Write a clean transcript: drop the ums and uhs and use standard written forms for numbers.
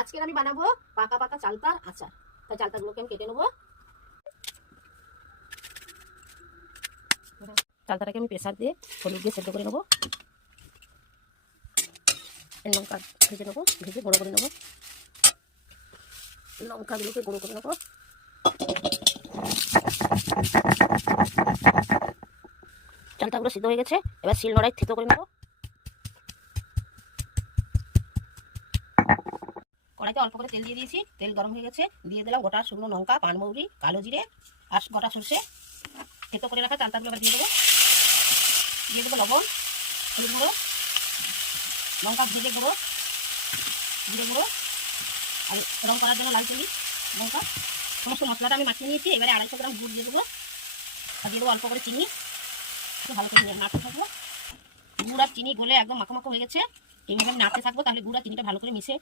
আজকে আমি বানাবো পাকা পাকা চালতার আচার। তাই চালতাগুলোকে আমি কেটে নেবো। চালতাটাকে আমি প্রেসার দিয়ে হলুদ দিয়ে সেদ্ধ করে নেবো। লঙ্কা ভেজে নেবো, ভেজে গুঁড়ো করে নেবো। লঙ্কাগুলোকে গুঁড়ো করে নেবো। চালতাগুলো সিদ্ধ হয়ে গেছে, এবার শিল নোড়ায় থেতো করে নেবো। কড়াইতে অল্প করে তেল দিয়ে দিয়েছি, তেল গরম হয়ে গেছে, দিয়ে দিলাম গোটা শুকনো লঙ্কা, পানমৌরি, কালো জিরে আর গোটা সর্ষে। থেতো করে রাখা চালতাগুলো এবার দিয়ে দেবো। দিয়ে দেবো লবণ, হলুদ গুঁড়ো, লঙ্কা ভেজে গুঁড়ো, জিরে গুঁড়ো আর রং করার জন্য লাল চিনি, লঙ্কা। সমস্ত মশলাটা আমি মাখিয়ে নিয়েছি। এবারে 250 গ্রাম গুড় দিয়ে দেবো আর দিয়ে দেবো অল্প করে চিনি। ভালো করে নাড়তে থাকবো। গুড় আর চিনি গলে একদম মাখো মাখো হয়ে গেছে। এইভাবে আমি নাড়তে থাকবো, তাহলে গুড় আর চিনিটা ভালো করে মিশে